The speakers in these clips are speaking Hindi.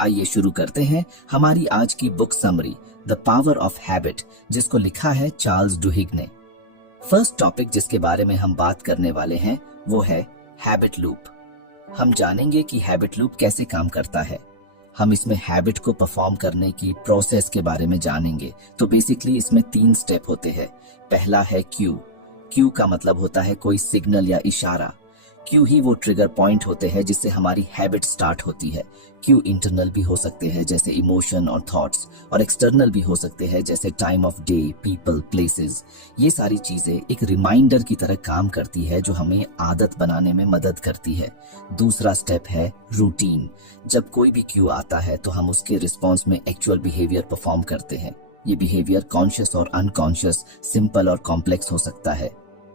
आइए शुरू करते हैं हमारी आज की book summary the power of habit, जिसको लिखा है चार्ल्स डुहिग ने। फर्स्ट टॉपिक जिसके बारे में हम बात करने वाले हैं वो है हैबिट लूप। हम जानेंगे कि हैबिट लूप कैसे काम करता है। हम इसमें हैबिट को परफॉर्म करने की प्रोसेस के बारे में जानेंगे। तो बेसिकली इसमें 3 स्टेप होते हैं। पहला है क्यू। क्यू का मतलब होता है कोई सिग्नल या इशारा। क्यू ही वो ट्रिगर पॉइंट होते हैं जिससे हमारी हैबिट स्टार्ट होती है। क्यू इंटरनल भी हो सकते हैं जैसे इमोशन और थॉट्स, और एक्सटर्नल भी हो सकते हैं जैसे time of day, people, places. ये सारी चीजें एक रिमाइंडर की तरह काम करती है जो हमें आदत बनाने में मदद करती है। दूसरा स्टेप है रूटीन। जब कोई भी क्यू आता है तो हम उसके रिस्पॉन्स में एक्चुअल बिहेवियर परफॉर्म करते हैं। ये बिहेवियर कॉन्शियस और अनकॉन्शियस, सिंपल और कॉम्प्लेक्स हो सकता है।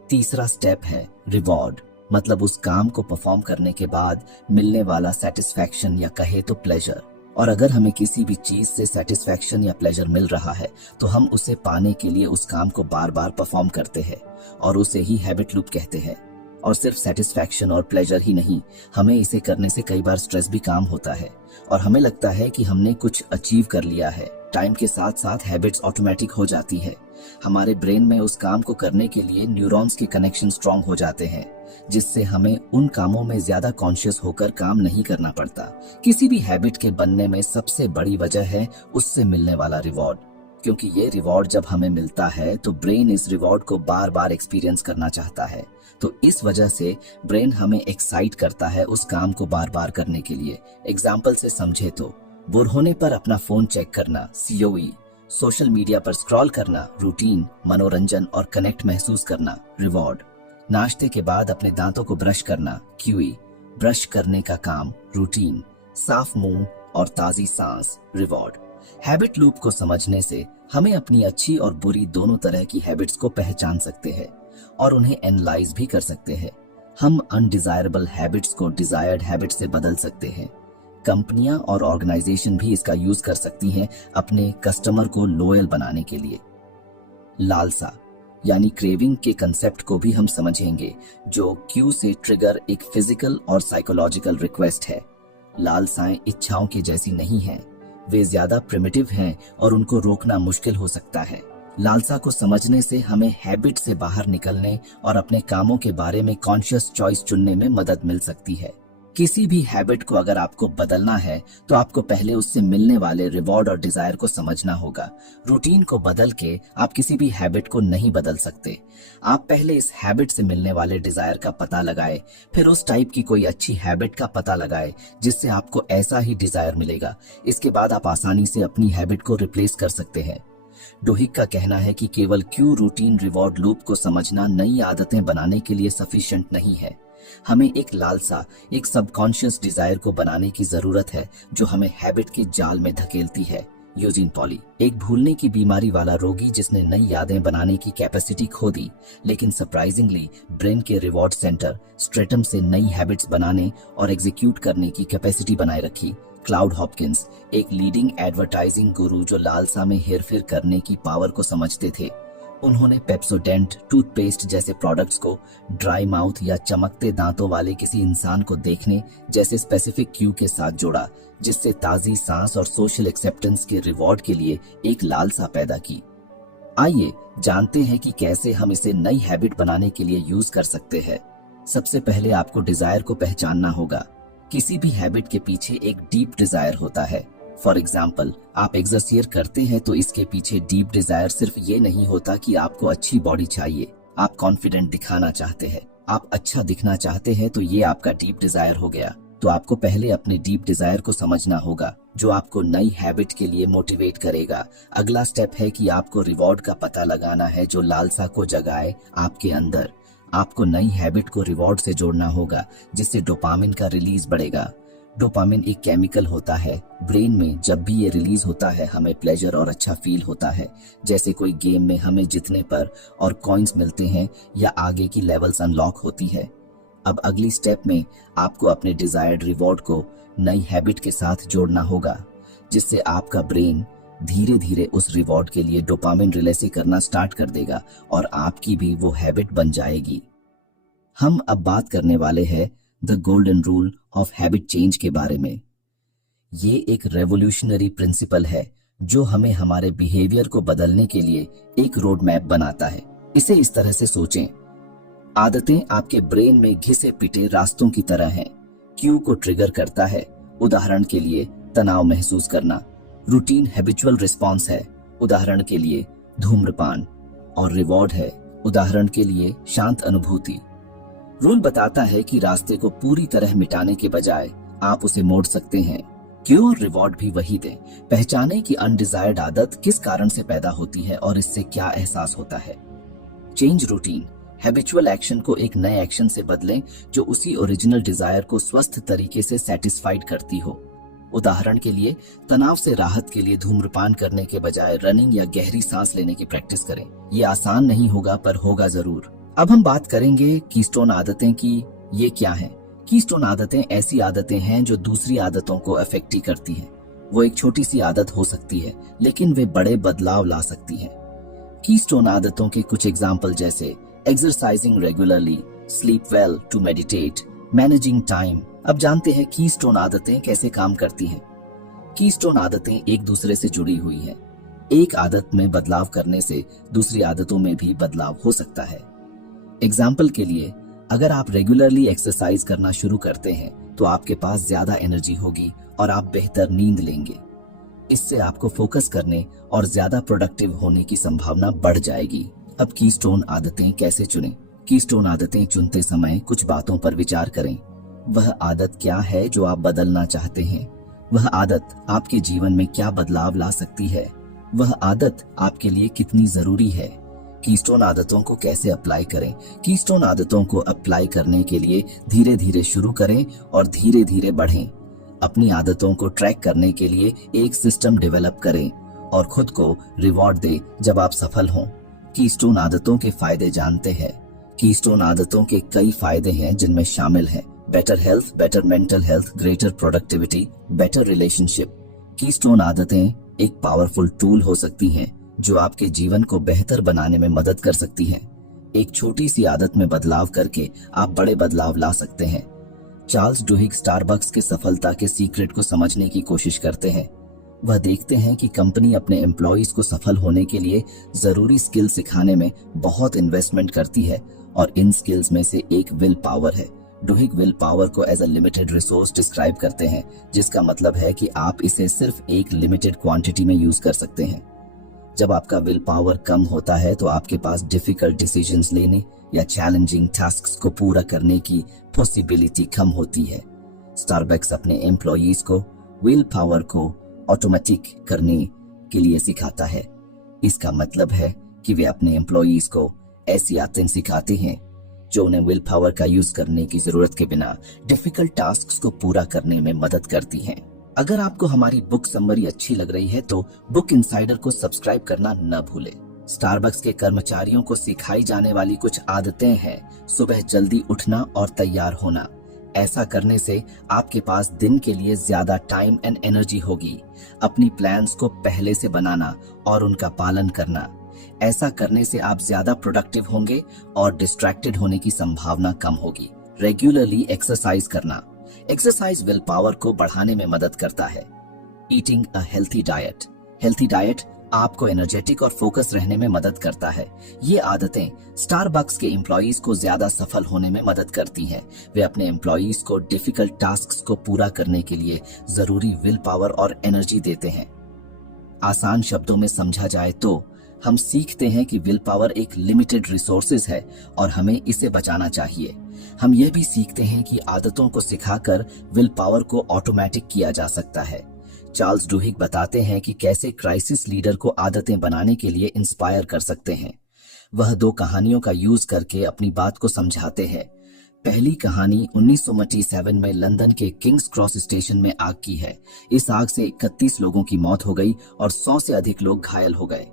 तीसरा स्टेप है रिवॉर्ड, मतलब उस काम को परफॉर्म करने के बाद मिलने वाला सेटिस्फैक्शन या कहे तो प्लेजर। और अगर हमें किसी भी चीज से सेटिस्फैक्शन या प्लेजर मिल रहा है तो हम उसे पाने के लिए उस काम को बार बार परफॉर्म करते हैं और उसे ही हैबिट लूप कहते हैं। और सिर्फ सेटिस्फैक्शन और प्लेजर ही नहीं, हमें इसे करने से कई बार स्ट्रेस भी काम होता है और हमें लगता है कि हमने कुछ अचीव कर लिया है। टाइम के साथ साथ हैबिट्स ऑटोमेटिक हो जाती है। हमारे ब्रेन में उस काम को करने के लिए न्यूरॉन्स के कनेक्शन स्ट्रांग हो जाते हैं, जिससे हमें उन कामों में ज्यादा कॉन्शियस होकर काम नहीं करना पड़ता। किसी भी हैबिट के बनने में सबसे बड़ी वजह है उससे मिलने वाला रिवॉर्ड, क्योंकि ये रिवॉर्ड जब हमें मिलता है तो ब्रेन इस रिवॉर्ड को बार बार एक्सपीरियंस करना चाहता है। तो इस वजह से ब्रेन हमें एक्साइट करता है उस काम को बार बार करने के लिए। एग्जाम्पल से समझे तो बोर होने पर अपना फोन चेक करना, COE, सोशल मीडिया पर स्क्रॉल करना, रूटीन, मनोरंजन और कनेक्ट महसूस करना, रिवॉर्ड। नाश्ते के बाद अपने दांतों को ब्रश करना, QE, ब्रश करने का काम, रूटीन, साफ मुंह और ताजी सांस, रिवॉर्ड। हैबिट लूप को समझने से हमें अपनी अच्छी और बुरी दोनों तरह की हैबिट्स को पहचान सकते हैं और उन्हें एनालाइज भी कर सकते हैं। हम अनडिजायरेबल हैबिट्स को डिजायर्ड हैबिट्स से बदल सकते हैं। कंपनियां और ऑर्गेनाइजेशन भी इसका यूज कर सकती हैं अपने कस्टमर को लॉयल बनाने के लिए। लालसा यानी क्रेविंग के कंसेप्ट को भी हम समझेंगे, जो क्यू से ट्रिगर एक फिजिकल और साइकोलॉजिकल रिक्वेस्ट है। लालसाएं इच्छाओं के जैसी नहीं हैं, वे ज्यादा प्रिमिटिव हैं और उनको रोकना मुश्किल हो सकता है। लालसा को समझने से हमें हैबिट से बाहर निकलने और अपने कामों के बारे में कॉन्शियस चॉइस चुनने में मदद मिल सकती है। किसी भी हैबिट को अगर आपको बदलना है तो आपको पहले उससे मिलने वाले रिवॉर्ड और डिजायर को समझना होगा। रूटीन को बदल के आप किसी भी हैबिट को नहीं बदल सकते। आप पहले इस हैबिट से मिलने वाले डिजायर का पता लगाए, फिर उस टाइप की कोई अच्छी हैबिट का पता लगाए जिससे आपको ऐसा ही डिजायर मिलेगा। इसके बाद आप आसानी से अपनी हैबिट को रिप्लेस कर सकते हैं। डुहिग का कहना है कि केवल क्यू, रूटीन, रिवॉर्ड लूप को समझना नई आदतें बनाने के लिए सफिशिएंट नहीं है। हमें एक लालसा, एक सबकॉन्शियस डिजायर को बनाने की जरूरत है जो हमें हैबिट के जाल में धकेलती है। यूजीन पॉली, एक भूलने की बीमारी वाला रोगी जिसने नई यादें बनाने की कैपेसिटी खो दी, लेकिन सरप्राइजिंगली ब्रेन के रिवॉर्ड सेंटर स्ट्रेटम से नई हैबिट्स बनाने और एग्जीक्यूट करने की कैपेसिटी बनाए रखी। क्लाउड हॉपकिंस, एक लीडिंग एडवर्टाइजिंग गुरु जो लालसा में हेरफेर करने की पावर को समझते थे, उन्होंने पेप्सोडेंट टूथपेस्ट जैसे प्रोडक्ट्स को ड्राई माउथ या चमकते दांतों वाले किसी इंसान को देखने जैसे स्पेसिफिक क्यू के साथ जोड़ा, जिससे ताजी सांस और सोशल एक्सेप्टेंस के रिवॉर्ड के लिए एक लालसा पैदा की। आइए जानते हैं कि कैसे हम इसे नई हैबिट बनाने के लिए यूज कर सकते हैं। सबसे पहले आपको डिजायर को पहचानना होगा। किसी भी हैबिट के पीछे एक डीप डिजायर होता है। फॉर एग्जाम्पल, आप एक्सरसाइज करते हैं तो इसके पीछे डीप डिजायर सिर्फ ये नहीं होता कि आपको अच्छी बॉडी चाहिए। आप कॉन्फिडेंट दिखाना चाहते हैं, आप अच्छा दिखना चाहते हैं, तो ये आपका डीप डिजायर हो गया। तो आपको पहले अपने डीप डिजायर को समझना होगा जो आपको नई हैबिट के लिए मोटिवेट करेगा। अगला स्टेप है कि आपको रिवॉर्ड का पता लगाना है जो लालसा को जगाए आपके अंदर। आपको नई हैबिट को रिवॉर्ड से जोड़ना होगा जिससे डोपामिन का रिलीज बढ़ेगा। डोपामिन एक केमिकल होता है ब्रेन में। जब भी ये रिलीज होता है हमें प्लेजर और अच्छा फील होता है, जैसे कोई गेम में हमें जीतने पर और कॉइन्स मिलते हैं या आगे की लेवल्स अनलॉक होती है। अब अगली स्टेप में आपको अपने डिजायर्ड रिवॉर्ड को नई हैबिट के साथ जोड़ना होगा, जिससे आपका ब्रेन धीरे धीरे उस रिवॉर्ड के लिए डोपामिन रिलीज करना स्टार्ट कर देगा और आपकी भी वो हैबिट बन जाएगी। हम अब बात करने वाले हैं the golden rule of habit change के बारे में। ये एक रेवोल्यूशनरी प्रिंसिपल है जो हमें हमारे बिहेवियर को बदलने के लिए एक रोड मैप बनाता है। इसे इस तरह से सोचें, आदतें आपके ब्रेन में घिसे पिटे रास्तों की तरह हैं। क्यू को ट्रिगर करता है, उदाहरण के लिए तनाव महसूस करना। रूटीन हैबिचुअल रिस्पॉन्स है, उदाहरण के लिए धूम्रपान। और रिवॉर्ड है, उदाहरण के लिए शांत अनुभूति। रूल बताता है कि रास्ते को पूरी तरह मिटाने के बजाय आप उसे मोड़ सकते हैं। क्यू और रिवॉर्ड भी वही दें। पहचाने कि अनडिजायर्ड आदत किस कारण से पैदा होती है और इससे क्या एहसास होता है। चेंज रूटीन, हैबिचुअल एक्शन को एक नए एक्शन से बदलें जो उसी ओरिजिनल डिजायर को स्वस्थ तरीके से सेटिस्फाइड करती हो। उदाहरण के लिए तनाव से राहत के लिए धूम्रपान करने के बजाय रनिंग या गहरी सांस लेने की प्रैक्टिस करें। ये आसान नहीं होगा पर होगा जरूर। अब हम बात करेंगे कीस्टोन आदतें की। ये क्या हैं? कीस्टोन आदतें ऐसी आदतें हैं जो दूसरी आदतों को अफेक्ट ही करती हैं। वो एक छोटी सी आदत हो सकती है लेकिन वे बड़े बदलाव ला सकती हैं। कीस्टोन आदतों के कुछ एग्जाम्पल जैसे exercising regularly, sleep well to meditate, managing time. अब जानते हैं कीस्टोन आदतें कैसे काम करती हैं। कीस्टोन आदतें एक दूसरे से जुड़ी हुई हैं। एक आदत में बदलाव करने से दूसरी आदतों में भी बदलाव हो सकता है। एग्जाम्पल के लिए, अगर आप रेगुलरली एक्सरसाइज करना शुरू करते हैं तो आपके पास ज्यादा एनर्जी होगी और आप बेहतर नींद लेंगे। इससे आपको फोकस करने और ज्यादा प्रोडक्टिव होने की संभावना बढ़ जाएगी। अब कीस्टोन आदतें कैसे चुनें? कीस्टोन आदतें चुनते समय कुछ बातों पर विचार करें। वह आदत क्या है जो आप बदलना चाहते हैं? वह आदत आपके जीवन में क्या बदलाव ला सकती है? वह आदत आपके लिए कितनी जरूरी है? कीस्टोन आदतों को कैसे अप्लाई करें? कीस्टोन आदतों को अप्लाई करने के लिए धीरे धीरे शुरू करें और धीरे धीरे बढ़ें। अपनी आदतों को ट्रैक करने के लिए एक सिस्टम डेवलप करें और खुद को रिवॉर्ड दें जब आप सफल हों। कीस्टोन आदतों के फायदे जानते हैं। कीस्टोन आदतों के कई फायदे हैं जिनमें शामिल है better health, better mental health, greater productivity, better relationship. Keystone आदतें एक पावरफुल टूल हो सकती हैं जो आपके जीवन को बेहतर बनाने में मदद कर सकती हैं। एक छोटी सी आदत में बदलाव करके आप बड़े बदलाव ला सकते हैं। चार्ल्स डुहिग स्टारबक्स के सफलता के सीक्रेट को समझने की कोशिश करते हैं। वह देखते हैं कि कंपनी अपने एम्प्लॉइज को सफल होने के लिए जरूरी स्किल सिखाने में बहुत इन्वेस्टमेंट करती है और इन स्किल्स में से एक विल पावर है। डुहिग विल पावर को as a limited resource describe करते हैं, जिसका मतलब है कि आप इसे सिर्फ एक लिमिटेड क्वांटिटी में यूज कर सकते हैं। जब आपका विल पावर कम होता है तो आपके पास डिफिकल्ट डिसीजंस लेने या चैलेंजिंग टास्क्स को पूरा करने की पॉसिबिलिटी कम होती है। स्टारबक्स अपने एम्प्लॉइज को विल पावर को ऑटोमेटिक करने के लिए सिखाता है। इसका मतलब है कि वे अपने एम्प्लॉइज को ऐसी आदतें सिखाते हैं जो उन्हें विल पावर का यूज करने की जरूरत के बिना डिफिकल्ट टास्क्स को पूरा करने में मदद करती हैं। अगर आपको हमारी बुक समरी अच्छी लग रही है तो बुक इनसाइडर को सब्सक्राइब करना न भूलें। स्टारबक्स के कर्मचारियों को सिखाई जाने वाली कुछ आदतें हैं। सुबह जल्दी उठना और तैयार होना। ऐसा करने से आपके पास दिन के लिए ज्यादा टाइम एंड एनर्जी होगी। अपनी प्लान्स को पहले से बनाना और उनका पालन करना। ऐसा करने से आप ज्यादा प्रोडक्टिव होंगे और डिस्ट्रैक्टेड होने की संभावना कम होगी। रेगुलरली एक्सरसाइज करना। एक्सरसाइज विल पावर को बढ़ाने में मदद करता है। Eating a healthy diet. Healthy diet आपको एनर्जेटिक और फोकस रहने में मदद करता है। ये आदतें स्टारबक्स के एम्प्लॉइज को ज्यादा सफल होने में मदद करती हैं। वे अपने एम्प्लॉइज को डिफिकल्ट टास्क्स को पूरा करने के लिए जरूरी विल पावर और एनर्जी देते हैं। आसान शब्दों में समझा जाए तो हम सीखते हैं कि विल पावर एक लिमिटेड रिसोर्सेज है और हमें इसे बचाना चाहिए। हम यह भी सीखते हैं कि आदतों को सिखाकर विल पावर को ऑटोमेटिक किया जा सकता है। चार्ल्स डुहिग बताते हैं कि कैसे क्राइसिस लीडर को आदतें बनाने के लिए इंस्पायर कर सकते हैं। वह 2 कहानियों का यूज करके अपनी बात को समझाते हैं। पहली कहानी 1987 में लंदन के किंग्स क्रॉस स्टेशन में आग की है। इस आग से 31 लोगों की मौत हो गई और 100 से अधिक लोग घायल हो गए।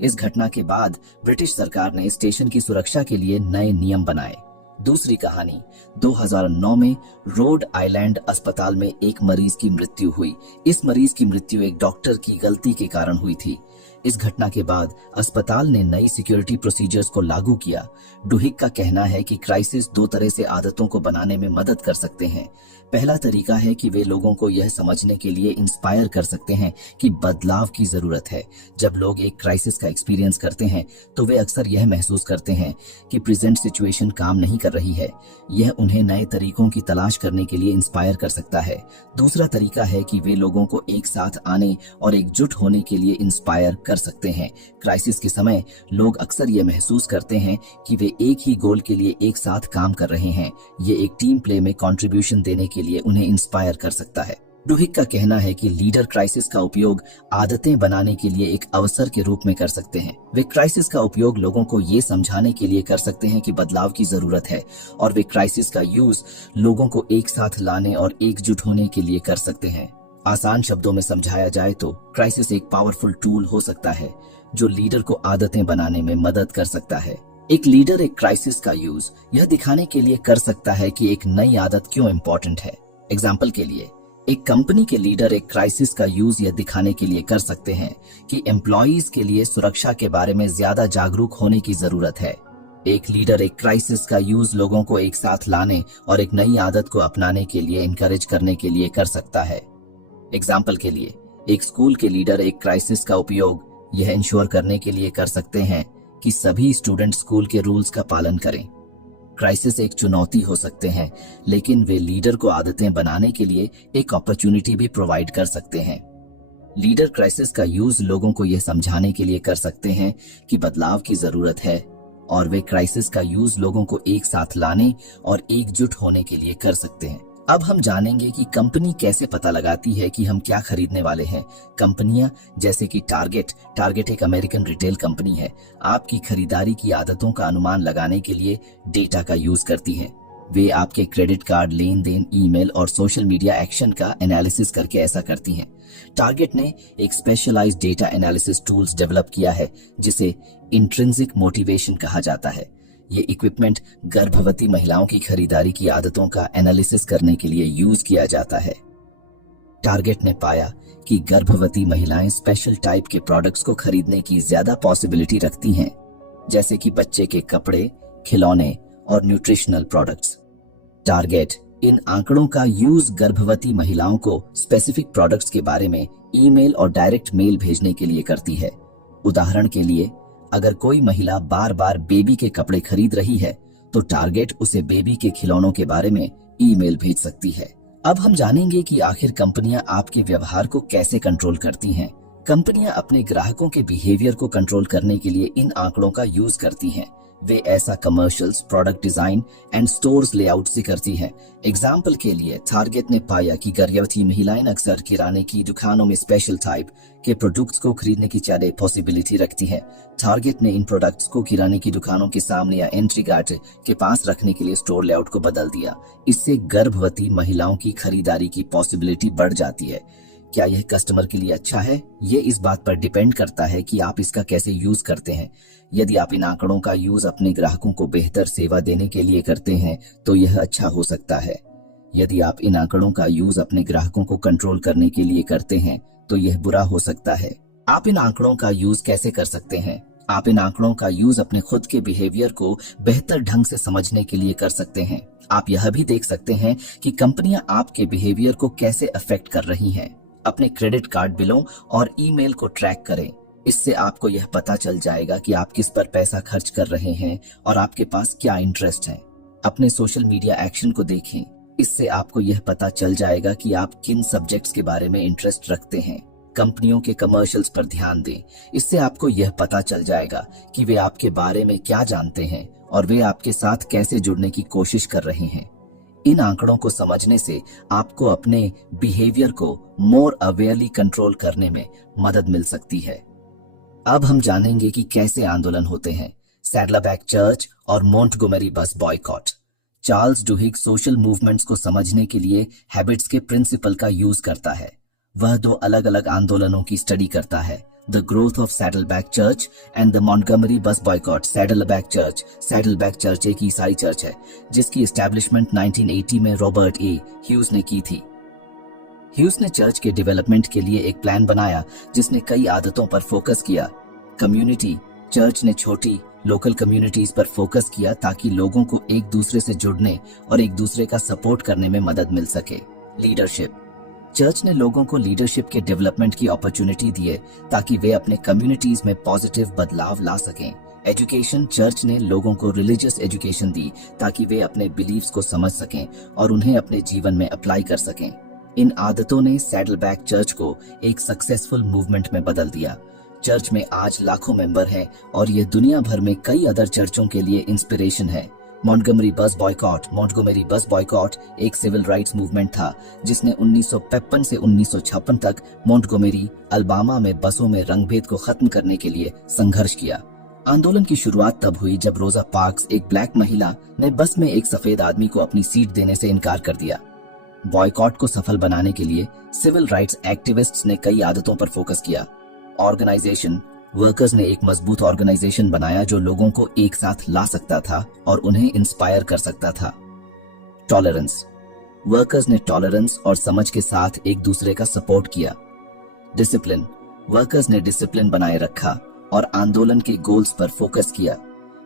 इस घटना के बाद ब्रिटिश सरकार ने स्टेशन की सुरक्षा के लिए नए नियम बनाए। दूसरी कहानी 2009 में रोड आइलैंड अस्पताल में एक मरीज की मृत्यु हुई। इस मरीज की मृत्यु एक डॉक्टर की गलती के कारण हुई थी। इस घटना के बाद अस्पताल ने नई सिक्योरिटी प्रोसीजर्स को लागू किया। डुहिग का कहना है कि क्राइसिस दो तरह से आदतों को बनाने में मदद कर सकते हैं। पहला तरीका है कि वे लोगों को यह समझने के लिए इंस्पायर कर सकते हैं कि बदलाव की जरूरत है। जब लोग एक क्राइसिस का एक्सपीरियंस करते हैं तो वे अक्सर यह महसूस करते हैं कि प्रेजेंट सिचुएशन काम नहीं कर रही है। यह उन्हें नए तरीकों की तलाश करने के लिए इंस्पायर कर सकता है। दूसरा तरीका है कि वे लोगों को एक साथ आने और एकजुट होने के लिए इंस्पायर कर सकते हैं। क्राइसिस के समय लोग अक्सर यह महसूस करते हैं कि वे एक ही गोल के लिए एक साथ काम कर रहे हैं। ये एक टीम प्ले में कंट्रीब्यूशन देने के लिए उन्हें इंस्पायर कर सकता है। डुहिग का कहना है कि लीडर क्राइसिस का उपयोग आदतें बनाने के लिए एक अवसर के रूप में कर सकते हैं। वे क्राइसिस का उपयोग लोगों को ये समझाने के लिए कर सकते हैं कि बदलाव की जरूरत है, और वे क्राइसिस का यूज लोगों को एक साथ लाने और एकजुट होने के लिए कर सकते हैं। आसान शब्दों में समझाया जाए तो क्राइसिस एक पावरफुल टूल हो सकता है जो लीडर को आदतें बनाने में मदद कर सकता है। एक लीडर एक क्राइसिस का यूज यह दिखाने के लिए कर सकता है कि एक नई आदत क्यों इम्पोर्टेंट है। एग्जाम्पल के लिए, एक कंपनी के लीडर एक क्राइसिस का यूज यह दिखाने के लिए कर सकते हैं कि एम्प्लॉइज के लिए सुरक्षा के बारे में ज्यादा जागरूक होने की जरूरत है। एक लीडर एक क्राइसिस का यूज लोगों को एक साथ लाने और एक नई आदत को अपनाने के लिए इनकरेज करने के लिए कर सकता है। एग्जाम्पल के लिए, एक स्कूल के लीडर एक क्राइसिस का उपयोग यह इंश्योर करने के लिए कर सकते हैं कि सभी स्टूडेंट स्कूल के रूल्स का पालन करें। क्राइसिस एक चुनौती हो सकते हैं, लेकिन वे लीडर को आदतें बनाने के लिए एक अपॉर्चुनिटी भी प्रोवाइड कर सकते हैं। लीडर क्राइसिस का यूज लोगों को यह समझाने के लिए कर सकते हैं कि बदलाव की जरूरत है, और वे क्राइसिस का यूज लोगों को एक साथ लाने और एकजुट होने के लिए कर सकते हैं। अब हम जानेंगे कि कंपनी कैसे पता लगाती है कि हम क्या खरीदने वाले हैं। कंपनियां जैसे कि टारगेट एक अमेरिकन रिटेल कंपनी है, आपकी खरीदारी की आदतों का अनुमान लगाने के लिए डेटा का यूज करती हैं। वे आपके क्रेडिट कार्ड लेन देन, ईमेल और सोशल मीडिया एक्शन का एनालिसिस करके ऐसा करती हैं। टारगेट ने एक specialized data analysis tools develop किया है जिसे इंट्रिंसिक मोटिवेशन कहा जाता है। ये इक्विपमेंट गर्भवती महिलाओं की खरीदारी की आदतों का एनालिसिस करने के लिए यूज किया जाता है। टारगेट ने पाया कि गर्भवती महिलाएं स्पेशल टाइप के प्रोडक्ट्स को खरीदने की ज्यादा पॉसिबिलिटी रखती हैं, जैसे कि बच्चे के कपड़े, खिलौने और न्यूट्रिशनल प्रोडक्ट्स। टारगेट इन आंकड़ों का यूज गर्भवती महिलाओं को स्पेसिफिक प्रोडक्ट्स के बारे में ईमेल और डायरेक्ट मेल भेजने के लिए करती है। उदाहरण के लिए, अगर कोई महिला बार बार बेबी के कपड़े खरीद रही है तो टारगेट उसे बेबी के खिलौनों के बारे में ईमेल भेज सकती है। अब हम जानेंगे कि आखिर कंपनियां आपके व्यवहार को कैसे कंट्रोल करती हैं। कंपनियां अपने ग्राहकों के बिहेवियर को कंट्रोल करने के लिए इन आंकड़ों का यूज करती हैं। वे ऐसा commercials, product design and stores layout से करती हैं। एग्जाम्पल के लिए, टारगेट ने पाया कि गर्भवती महिलाएं अक्सर किराने की दुकानों में स्पेशल टाइप के प्रोडक्ट्स को खरीदने की ज्यादा पॉसिबिलिटी रखती है। टारगेट ने इन प्रोडक्ट्स को किराने की दुकानों के सामने या एंट्री गेट के पास रखने के लिए स्टोर लेआउट को बदल दिया। इससे गर्भवती महिलाओं की खरीदारी की पॉसिबिलिटी बढ़ जाती है। क्या यह कस्टमर के लिए अच्छा है? ये इस बात पर डिपेंड करता है कि आप इसका कैसे यूज करते हैं। यदि आप इन आंकड़ों का यूज अपने ग्राहकों को बेहतर सेवा देने के लिए करते हैं तो यह अच्छा हो सकता है। यदि आप इन आंकड़ों का यूज अपने ग्राहकों को कंट्रोल करने के लिए करते हैं तो यह बुरा हो सकता है। आप इन आंकड़ों का यूज कैसे कर सकते हैं? आप इन आंकड़ों का यूज अपने खुद के बिहेवियर को बेहतर ढंग से समझने के लिए कर सकते हैं। आप यह भी देख सकते हैं कि कंपनियां आपके बिहेवियर को कैसे अफेक्ट कर रही हैं। अपने क्रेडिट कार्ड बिलों और ईमेल को ट्रैक करें। इससे आपको यह पता चल जाएगा कि आप किस पर पैसा खर्च कर रहे हैं और आपके पास क्या इंटरेस्ट है। अपने सोशल मीडिया एक्शन को देखें। इससे आपको यह पता चल जाएगा कि आप किन सब्जेक्ट्स के बारे में इंटरेस्ट रखते हैं। कंपनियों के कमर्शियल्स पर ध्यान दें। इससे आपको यह पता चल जाएगा कि वे आपके बारे में क्या जानते हैं और वे आपके साथ कैसे जुड़ने की कोशिश कर रहे हैं। इन आंकड़ों को समझने से आपको अपने बिहेवियर को मोर अवेयरली कंट्रोल करने में मदद मिल सकती है। अब हम जानेंगे कि कैसे आंदोलन होते हैं। सैडलबैक चर्च और मोंटगोमरी बस बॉयकॉट। चार्ल्स डुहिग सोशल मूवमेंट्स को समझने के लिए हैबिट्स के प्रिंसिपल का यूज करता है। वह दो अलग अलग आंदोलनों की स्टडी करता है, the growth of saddleback church and the Montgomery बस बॉयकॉट। सैडलबैक चर्च एक ईसाई चर्च है जिसकी एस्टैब्लिशमेंट 1980 में रॉबर्ट ए ह्यूज ने की थी। ह्यूज ने चर्च के डेवलपमेंट के लिए एक प्लान बनाया जिसने कई आदतों पर फोकस किया। कम्युनिटी, चर्च ने छोटी लोकल कम्युनिटीज पर फोकस किया ताकि लोगों को एक दूसरे से जुड़ने और एक दूसरे का सपोर्ट करने में मदद मिल सके। लीडरशिप, चर्च ने लोगों को लीडरशिप के डेवलपमेंट की अपॉर्चुनिटी दिए ताकि वे अपने कम्युनिटीज में पॉजिटिव बदलाव ला सकें। एजुकेशन, चर्च ने लोगों को रिलीजियस एजुकेशन दी ताकि वे अपने बिलीव्स को समझ सकें और उन्हें अपने जीवन में अप्लाई कर सकें। इन आदतों ने सैडलबैक चर्च को एक सक्सेसफुल मूवमेंट में बदल दिया। चर्च में आज लाखों मेंबर हैं और ये दुनिया भर में कई अदर चर्चों के लिए इंस्पिरेशन है। मॉन्टगोमरी बस बॉयकॉट एक सिविल राइट्स मूवमेंट था जिसने 1955 से 1956 तक मॉन्टगोमरी, अल्बामा में बसों में रंगभेद को खत्म करने के लिए संघर्ष किया। आंदोलन की शुरुआत तब हुई जब रोजा पार्क्स, एक ब्लैक महिला, ने बस में एक सफेद आदमी को अपनी सीट देने से इनकार कर दिया। बॉयकॉट को सफल बनाने के लिए सिविल राइट्स एक्टिविस्ट्स ने कई आदतों पर फोकस किया। ऑर्गेनाइजेशन, वर्कर्स ने एक मजबूत ऑर्गेनाइजेशन बनाया जो लोगों को एक साथ ला सकता था और उन्हें इंस्पायर कर सकता था। टॉलरेंस, वर्कर्स ने टॉलरेंस और समझ के साथ एक दूसरे का सपोर्ट किया। डिसिप्लिन, वर्कर्स ने डिसिप्लिन बनाए रखा और आंदोलन के गोल्स पर फोकस किया।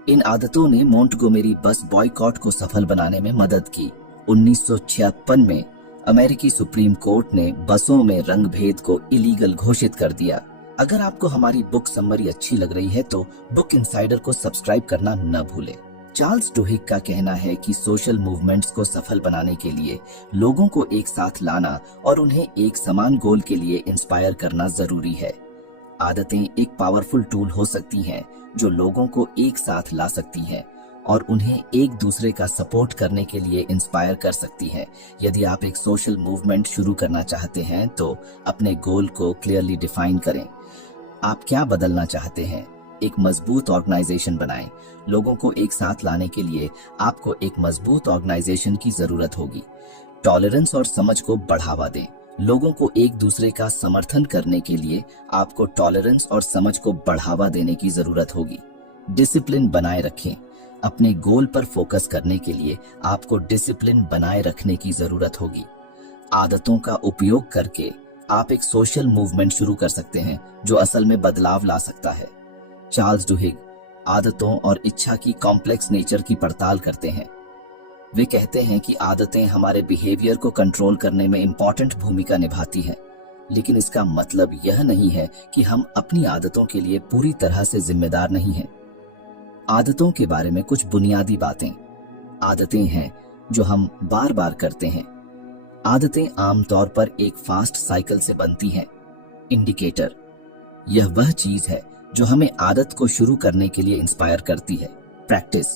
इन आदतों ने मॉन्टगोमेरी बस बॉयकॉट को सफल बनाने में मदद की। 1956 में अमेरिकी सुप्रीम कोर्ट ने बसों में रंगभेद को इलीगल घोषित कर दिया। अगर आपको हमारी बुक समरी अच्छी लग रही है तो बुक इनसाइडर को सब्सक्राइब करना न भूलें। चार्ल्स डुहिग का कहना है कि सोशल मूवमेंट्स को सफल बनाने के लिए लोगों को एक साथ लाना और उन्हें एक समान गोल के लिए इंस्पायर करना जरूरी है। आदतें एक पावरफुल टूल हो सकती हैं जो लोगों को एक साथ ला सकती हैं और उन्हें एक दूसरे का सपोर्ट करने के लिए इंस्पायर कर सकती हैं। यदि आप एक सोशल मूवमेंट शुरू करना चाहते हैं तो अपने गोल को क्लियरली डिफाइन करें। आप क्या बदलना चाहते हैं? एक मजबूत ऑर्गेनाइजेशन बनाएं। लोगों को एक साथ लाने के लिए आपको एक मजबूत ऑर्गेनाइजेशन की जरूरत होगी। टॉलरेंस और समझ को बढ़ावा दें। लोगों को एक दूसरे का समर्थन करने के लिए आपको टॉलरेंस और समझ को बढ़ावा देने की जरूरत होगी। डिसिप्लिन बनाए रखें। अपने गोल पर फोकस करने के लिए आपको डिसिप्लिन बनाए रखने की जरूरत होगी। आदतों का उपयोग करके आप एक सोशल मूवमेंट शुरू कर सकते हैं जो असल में बदलाव ला सकता है। चार्ल्स डुहिग आदतों और इच्छा की कॉम्प्लेक्स नेचर की पड़ताल करते हैं। वे कहते हैं कि आदतें हमारे बिहेवियर को कंट्रोल करने में इंपॉर्टेंट भूमिका निभाती हैं, लेकिन इसका मतलब यह नहीं है कि हम अपनी आदतों के लिए पूरी तरह से जिम्मेदार नहीं हैं। आदतों के बारे में कुछ बुनियादी बातें। आदतें हैं जो हम बार बार करते हैं। आदतें आमतौर पर एक फास्ट साइकिल से बनती हैं। इंडिकेटर, यह वह चीज है जो हमें आदत को शुरू करने के लिए इंस्पायर करती है। प्रैक्टिस,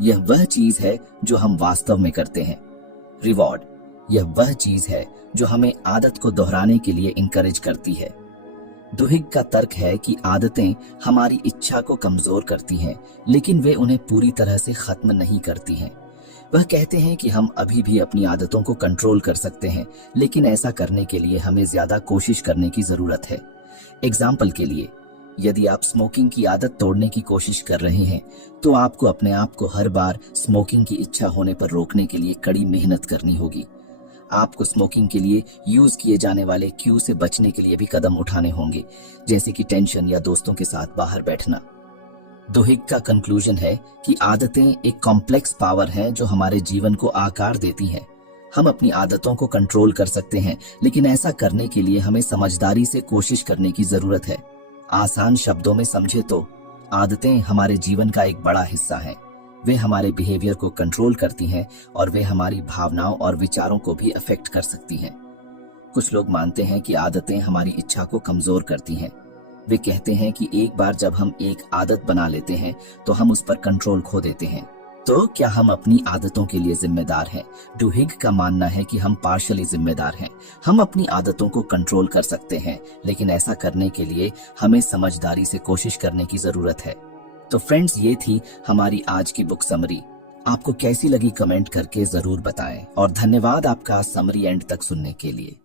यह वह चीज है जो हम वास्तव में करते हैं। रिवॉर्ड, यह वह चीज है जो हमें आदत को दोहराने के लिए इंकरेज करती है। डुहिग का तर्क है कि आदतें हमारी इच्छा को कमजोर करती हैं, लेकिन वे उन्हें पूरी तरह से खत्म नहीं करती हैं। वह कहते हैं कि हम अभी भी अपनी आदतों को कंट्रोल कर सकते हैं, लेकिन ऐसा करने के लिए हमें ज्यादा कोशिश करने की जरूरत है। एग्जाम्पल के लिए, यदि आप स्मोकिंग की आदत तोड़ने की कोशिश कर रहे हैं तो आपको अपने आप को हर बार स्मोकिंग की इच्छा होने पर रोकने के लिए कड़ी मेहनत करनी होगी। आपको स्मोकिंग के लिए यूज किए जाने वाले क्यू से बचने के लिए भी कदम उठाने होंगे, जैसे कि टेंशन या दोस्तों के साथ बाहर बैठना। डुहिग का कंक्लूजन है कि आदतें एक कॉम्प्लेक्स पावर हैं जो हमारे जीवन को आकार देती हैं। हम अपनी आदतों को कंट्रोल कर सकते हैं, लेकिन ऐसा करने के लिए हमें समझदारी से कोशिश करने की जरूरत है। आसान शब्दों में समझे तो आदतें हमारे जीवन का एक बड़ा हिस्सा हैं। वे हमारे बिहेवियर को कंट्रोल करती हैं और वे हमारी भावनाओं और विचारों को भी अफेक्ट कर सकती हैं। कुछ लोग मानते हैं कि आदतें हमारी इच्छा को कमजोर करती हैं। वे कहते हैं कि एक बार जब हम एक आदत बना लेते हैं तो हम उस पर कंट्रोल खो देते हैं। तो क्या हम अपनी आदतों के लिए जिम्मेदार हैं? डुहिग का मानना है कि हम पार्शियली जिम्मेदार हैं। हम अपनी आदतों को कंट्रोल कर सकते हैं, लेकिन ऐसा करने के लिए हमें समझदारी से कोशिश करने की जरूरत है। तो फ्रेंड्स, ये थी हमारी आज की बुक समरी। आपको कैसी लगी कमेंट करके जरूर बताएं और धन्यवाद आपका समरी एंड तक सुनने के लिए।